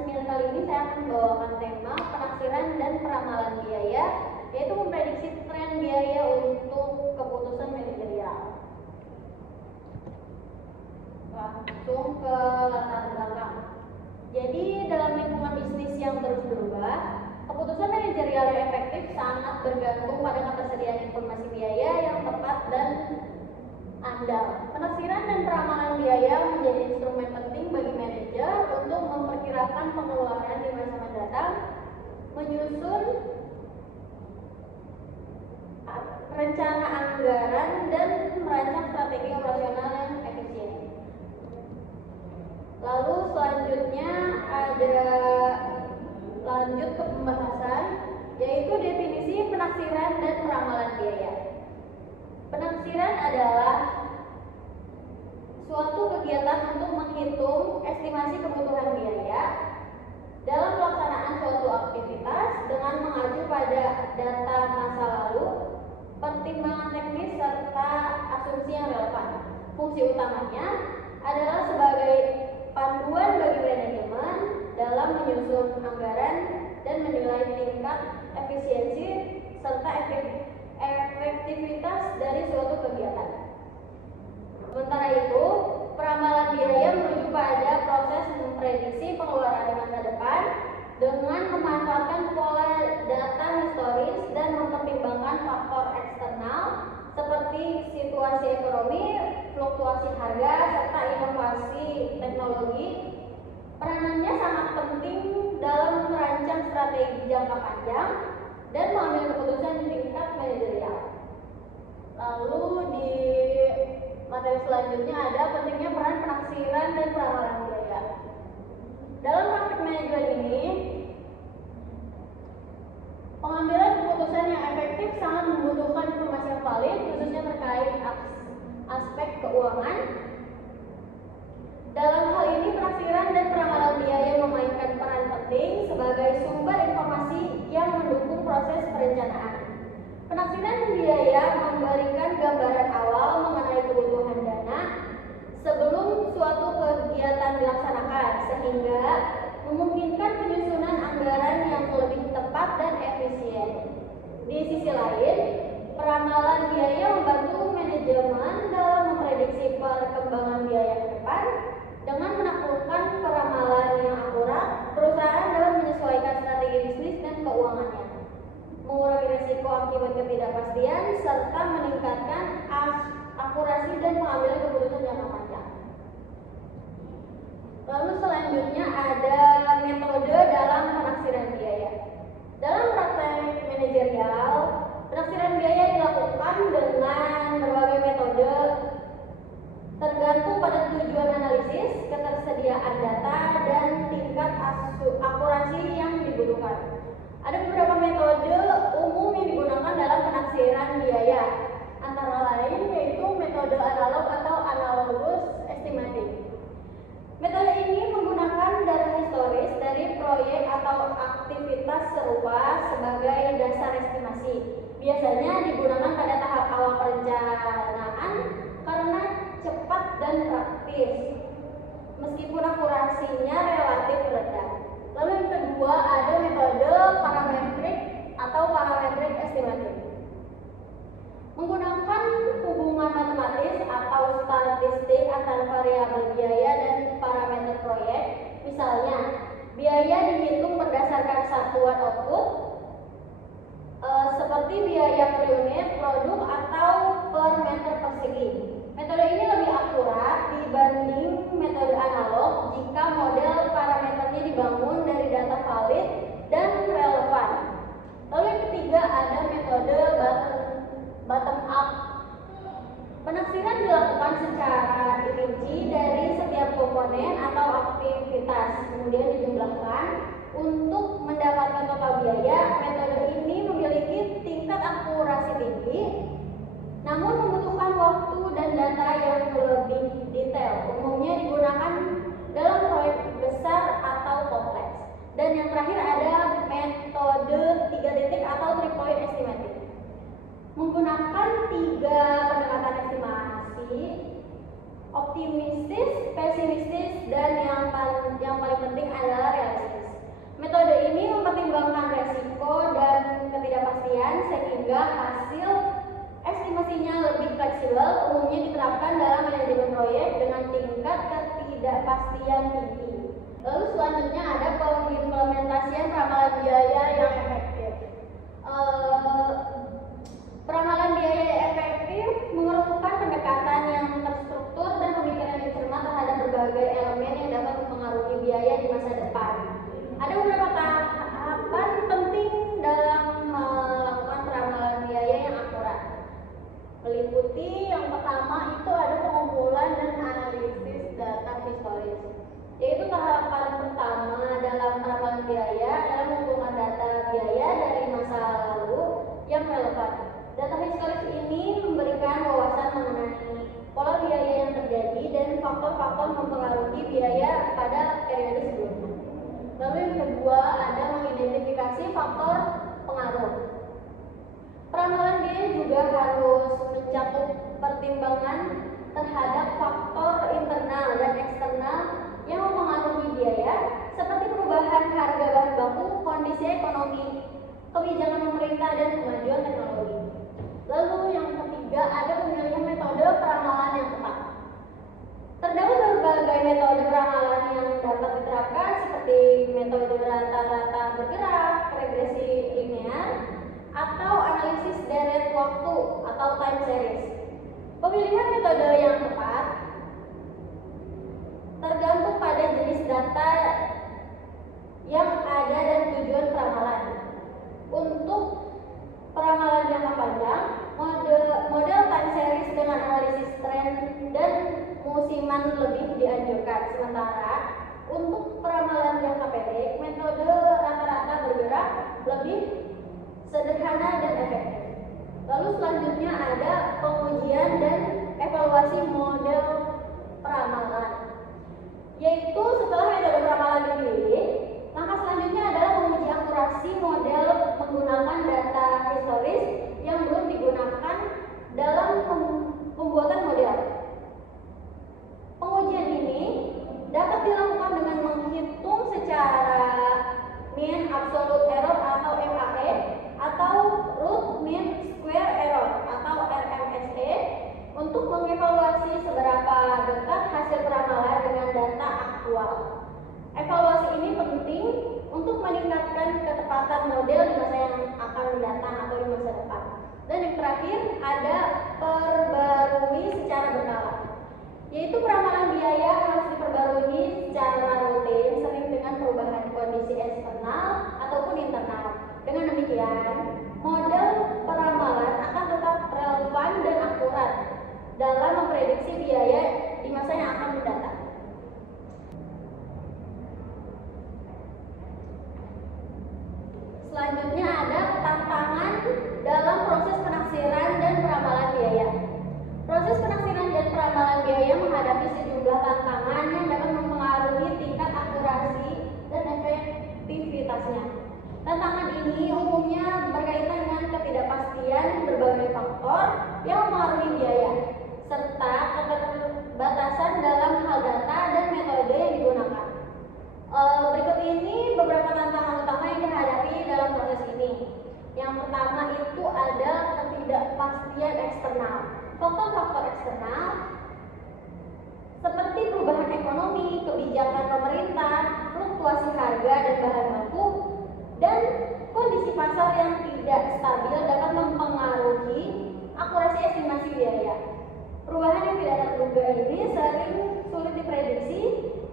sembilan kali ini saya akan membawakan tema penaksiran dan peramalan biaya, yaitu memprediksi tren biaya untuk keputusan manajerial. Langsung ke latar belakang. Jadi dalam lingkungan bisnis yang terus berubah, keputusan manajerial yang efektif sangat bergantung pada ketersediaan informasi biaya yang tepat dan andal. Penaksiran dan peramalan biaya menjadi instrumen penting bagi manajer untuk memperkirakan pengeluaran di masa mendatang, menyusun rencana anggaran, dan merancang strategi operasional yang efisien. Lalu selanjutnya ada lanjut ke pembahasan, yaitu definisi penaksiran dan peramalan biaya. Penaksiran adalah suatu kegiatan untuk menghitung estimasi kebutuhan biaya dalam pelaksanaan suatu aktivitas dengan mengacu pada data masa lalu, pertimbangan teknis, serta asumsi yang relevan. Fungsi utamanya adalah sebagai panduan bagi manajemen dalam menyusun anggaran dan menilai tingkat efisiensi serta efektivitas dari suatu kegiatan. Sementara itu, peramalan biaya merujuk pada proses memprediksi pengeluaran di masa depan dengan memanfaatkan pola data historis dan mempertimbangkan faktor eksternal seperti situasi ekonomi, fluktuasi harga, serta inovasi teknologi. Peranannya sangat penting dalam merancang strategi jangka panjang dan mengambil keputusan di tingkat manajerial. Lalu di materi selanjutnya ada pentingnya peran penaksiran dan peramalan biaya. Dalam praktik manajemen ini, pengambilan keputusan yang efektif sangat membutuhkan informasi yang valid, khususnya terkait aspek keuangan. Dalam hal ini, penaksiran dan peramalan biaya memainkan peran penting sebagai sumber informasi yang mendukung proses perencanaan. Penaksiran biaya memberikan gambaran awal mengenai kebutuhan dana sebelum suatu kegiatan dilaksanakan, sehingga memungkinkan penyusunan anggaran yang lebih tepat dan efisien. Di sisi lain, peramalan biaya membantu manajemen dalam memprediksi perkembangan biaya ke depan. Dengan menaklukkan peramalan yang akurat, perusahaan dapat menyesuaikan strategi bisnis dan keuangannya, mengurangi risiko akibat ketidakpastian, serta meningkatkan akurasi dan pengambilan keputusan jangka panjang. Lalu selanjutnya ada metode dalam penaksiran biaya. Dalam praktek manajerial, penaksiran biaya dilakukan dengan berbagai metode tergantung pada tujuan analisis, ketersediaan data, dan tingkat akurasi yang dibutuhkan. Ada beberapa metode umum yang digunakan dalam penaksiran biaya, antara lain yaitu metode analog atau analogous estimating. Metode ini menggunakan data historis dari proyek atau aktivitas serupa sebagai dasar estimasi. Biasanya digunakan pada tahap awal perencanaan karena cepat dan praktis, meskipun akurasinya relatif rendah. Lalu yang kedua ada metode parametrik atau parametric estimating. Menggunakan hubungan matematis atau statistik antara variabel biaya dan parameter proyek. Misalnya, biaya dihitung berdasarkan satuan output seperti biaya per unit produk atau per meter persegi. Metode ini lebih akurat dibanding metode analog jika model parameternya dibangun dari data valid dan relevan. Lalu yang ketiga ada metode bottom up. Penaksiran dilakukan secara rinci dari setiap komponen atau aktivitas, kemudian dijumlahkan untuk mendapatkan total biaya. Metode ini memiliki tingkat akurasi tinggi, namun membutuhkan waktu dan data yang lebih detail. Umumnya digunakan dalam proyek besar atau kompleks. Dan yang terakhir ada metode 3 titik atau 3 point estimating. Menggunakan 3 pendekatan estimasi: optimistis, pesimistis, dan yang paling penting adalah realistis. Metode ini mempertimbangkan resiko dan ketidakpastian sehingga hasil estimasinya lebih fleksibel, umumnya diterapkan dalam manajemen proyek dengan tingkat ketidakpastian tinggi. Lalu selanjutnya ada pengimplementasian ramalan biaya yang efektif. Peramalan biaya efektif memerlukan pendekatan yang terstruktur dan pemikiran yang cermat terhadap berbagai elemen yang dapat mempengaruhi biaya di masa depan. Ada beberapa tahapan penting dalam melakukan peramalan biaya yang akurat. Meliputi yang pertama itu ada pengumpulan dan analisis data historis. Yaitu tahapan pertama dalam peramalan biaya adalah mengumpulkan data biaya dari masa lalu yang relevan. Data historis ini memberikan wawasan mengenai pola biaya yang terjadi dan faktor-faktor mempengaruhi biaya pada periode sebelumnya. Lalu yang kedua ada mengidentifikasi faktor pengaruh. Peramalan biaya juga harus mencakup pertimbangan terhadap faktor internal dan eksternal yang mempengaruhi biaya seperti perubahan harga bahan baku, kondisi ekonomi, kebijakan pemerintah, dan kemajuan teknologi. Lalu yang ketiga ada pemilihan metode peramalan yang tepat. Terdapat berbagai metode peramalan yang dapat diterapkan seperti metode rata-rata bergerak, regresi linear, atau analisis deret waktu atau time series. Pemilihan metode yang tepat tergantung pada jenis data yang ada dan tujuan peramalan. Untuk peramalan jangka panjang, model time series dengan analisis tren dan musiman lebih dianjurkan. Sementara untuk peramalan jangka pendek, metode rata-rata bergerak lebih sederhana dan efektif. Lalu selanjutnya ada pengujian dan evaluasi model peramalan. Yaitu setelah metode peramalan dipilih, langkah selanjutnya adalah menguji akurasi model menggunakan data historis yang belum digunakan dalam pembuatan model. Pengujian ini dapat dilakukan dengan menghitung secara mean absolute error atau MAE atau root mean square error atau RMSE untuk mengevaluasi seberapa dekat hasil peramalan dengan data aktual. Evaluasi ini penting untuk meningkatkan ketepatan model di masa yang akan mendatang atau di masa depan. Dan yang terakhir ada perbarui secara berkala. Yaitu peramalan biaya harus diperbarui secara rutin sering dengan perubahan kondisi eksternal ataupun internal. Dengan demikian, model peramalan akan tetap relevan dan akurat dalam memprediksi biaya di masa yang akan mendatang. Selanjutnya ada tantangan dalam proses penaksiran dan peramalan biaya. Proses penaksiran dan peramalan biaya menghadapi sejumlah tantangan yang dapat mempengaruhi tingkat akurasi dan efektivitasnya. Tantangan ini umumnya berkaitan dengan ketidakpastian berbagai faktor yang mempengaruhi biaya, serta keterbatasan dalam hal data dan metode yang digunakan. Berikut ini beberapa tantangan utama yang dihadapi dalam proses ini. Yang pertama itu ada ketidakpastian eksternal. Faktor-faktor eksternal seperti perubahan ekonomi, kebijakan pemerintah, fluktuasi harga dan bahan baku, dan kondisi pasar yang tidak stabil dapat mempengaruhi akurasi estimasi biaya. Perubahan yang tidak terduga ini sering sulit diprediksi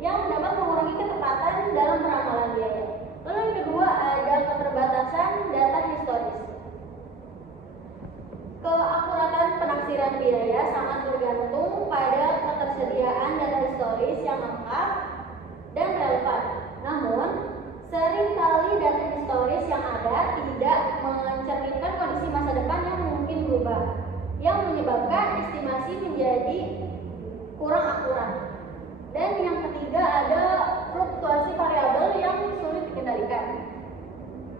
yang dapat mengurangi ketepatan dalam peramalan biaya. Lalu yang kedua ada keterbatasan data historis. Keakuratan penaksiran biaya sangat bergantung pada ketersediaan data historis yang lengkap dan relevan. Namun, seringkali data historis yang ada tidak mencerminkan kondisi masa depan yang mungkin berubah, yang menyebabkan estimasi menjadi kurang akurat. Dan yang ketiga ada fluktuasi variabel yang sulit dikendalikan,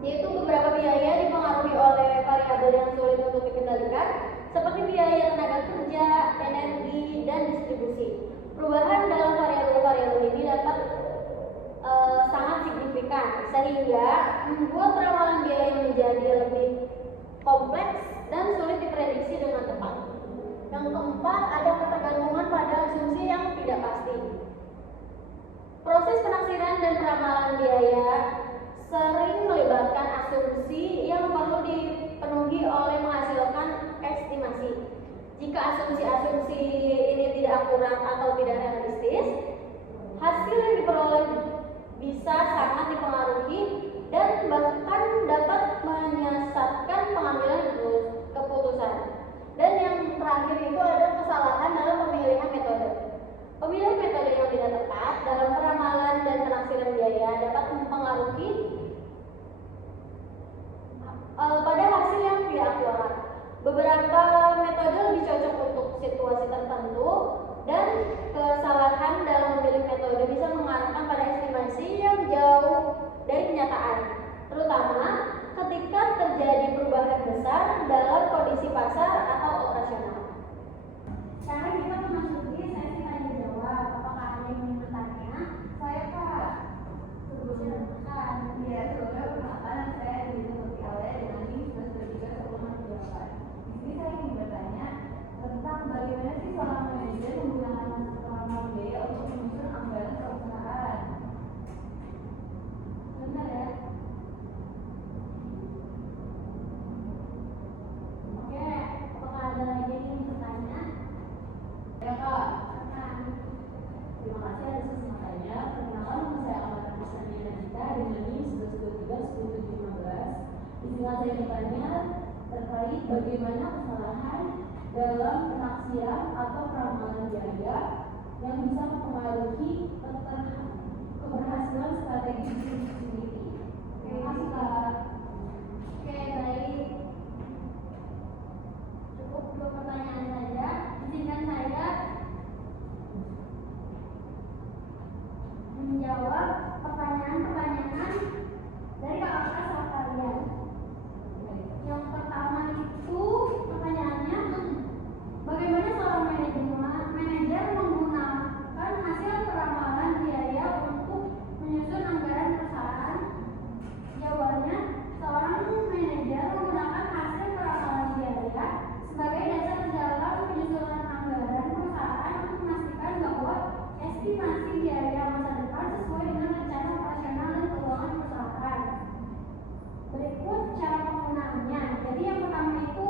yaitu beberapa biaya dipengaruhi oleh variabel yang sulit untuk dikendalikan, seperti biaya tenaga kerja, energi, dan distribusi. Perubahan dalam variabel-variabel ini dapat sangat signifikan, sehingga kompleks dan sulit diprediksi dengan tepat. Yang keempat, ada ketergantungan pada asumsi yang tidak pasti. Proses penaksiran dan peramalan biaya sering melibatkan asumsi yang perlu dipenuhi oleh menghasilkan estimasi. Jika asumsi-asumsi ini tidak akurat atau tidak realistis, hasil yang diperoleh bisa sangat dipengaruhi dan bahkan dapat menyesatkan pengambilan keputusan. Dan yang terakhir itu ada kesalahan dalam pemilihan metode. Pemilihan metode yang tidak tepat dalam peramalan dan penaksiran biaya dapat mempengaruhi pada hasil yang tidak akurat. Beberapa metode lebih cocok untuk situasi tertentu, dan kesalahan dalam memilih metode bisa mengarahkan pada estimasi yang jauh dari kenyataan, terutama ketika terjadi perubahan besar dalam kondisi pasar atau operasional. Sekarang kita memasuki sesi tanya jawab. Apakah ada yang ingin bertanya? Saya Kak. Silakan. Ya, sebelumnya perkenalkan saya Dinda Alia dengan NIM 1931068. Di sini saya ingin bertanya tentang bagaimana sih seorang manajer menggunakan peramalan biaya untuk menyusun anggaran perusahaan. Benar ya? Oke, apakah ada lagi yang ingin bertanya? Ya Kak. Terima kasih atas kesempatannya. Perkenalkan, nama saya Ahmad Kusnani Najita dengan NIM 11231015. Istilah saya bertanya terkait bagaimana kesalahan dalam penaksiran atau peramalan biaya yang bisa mempengaruhi keberhasilan strategi bisnis sendiri. Terima kasih Kak. Oke, baik. Cukup 2 pertanyaan saja. Izinkan saya menjawab pertanyaan-pertanyaan dari kakak-kakak sekalian. Yang pertama itu pertanyaannya, bagaimana seorang manajer menggunakan hasil peramalan biaya untuk menyusun anggaran perusahaan? Jawabannya, seorang manajer menggunakan hasil peramalan biaya sebagai dasar dalam penyusunan anggaran perusahaan untuk memastikan bahwa estimasi biaya masa depan sesuai dengan rencana operasional dan keuangan perusahaan. Berikut cara penggunaannya. Jadi yang pertama itu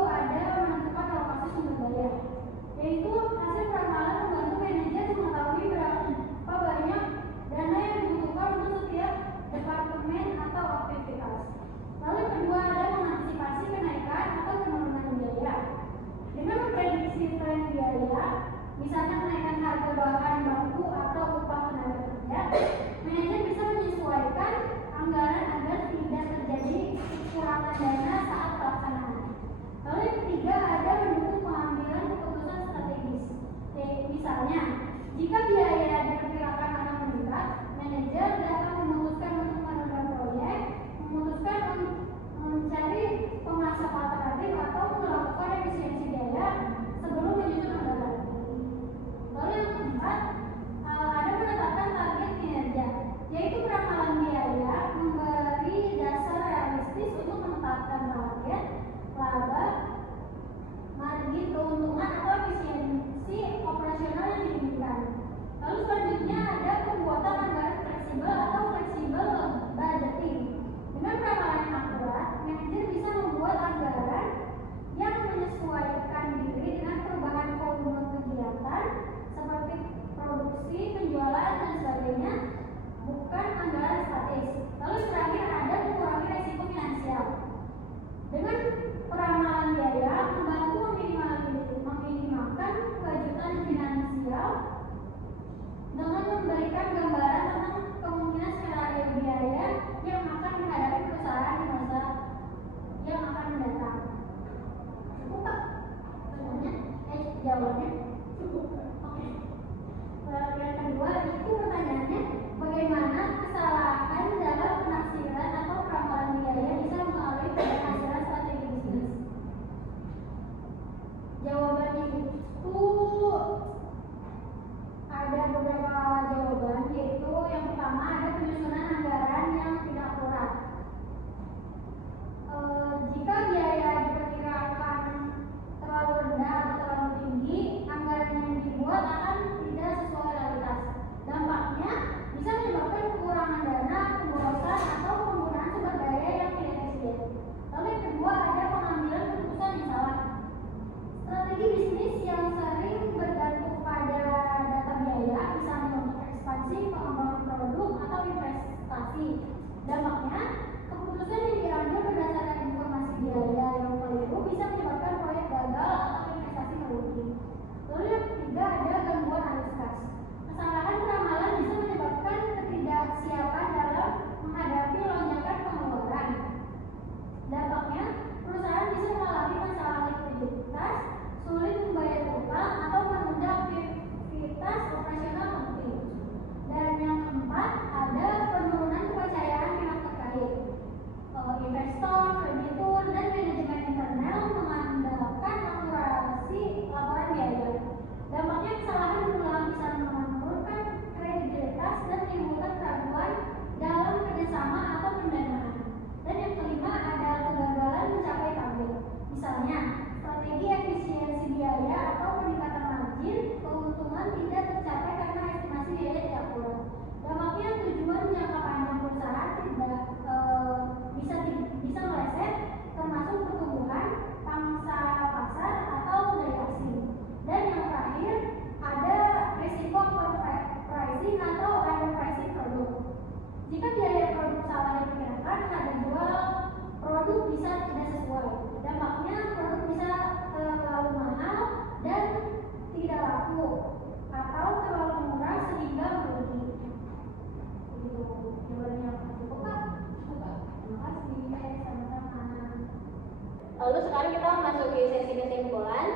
Lalu sekarang kita memasuki sesi kesimpulan,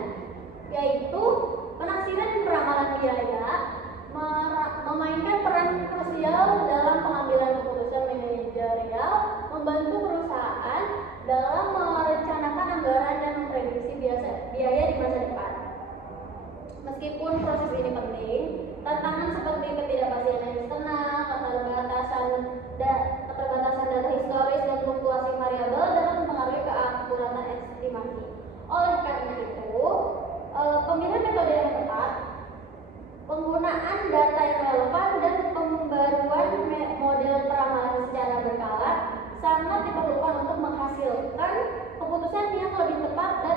yaitu penaksiran dan peramalan biaya memainkan peran krusial dalam pengambilan keputusan manajerial, membantu perusahaan dalam merencanakan anggaran dan memprediksi biaya di masa depan. Meskipun proses ini penting, tantangan seperti ketidakpastian eksternal, keterbatasan data historis dan fluktuasi variabel dapat mempengaruhi keakuratan estimasi. Oleh karena itu, pemilihan metode yang tepat, penggunaan data yang relevan, dan pembaruan model peramalan secara berkala sangat diperlukan untuk menghasilkan keputusan yang lebih tepat dan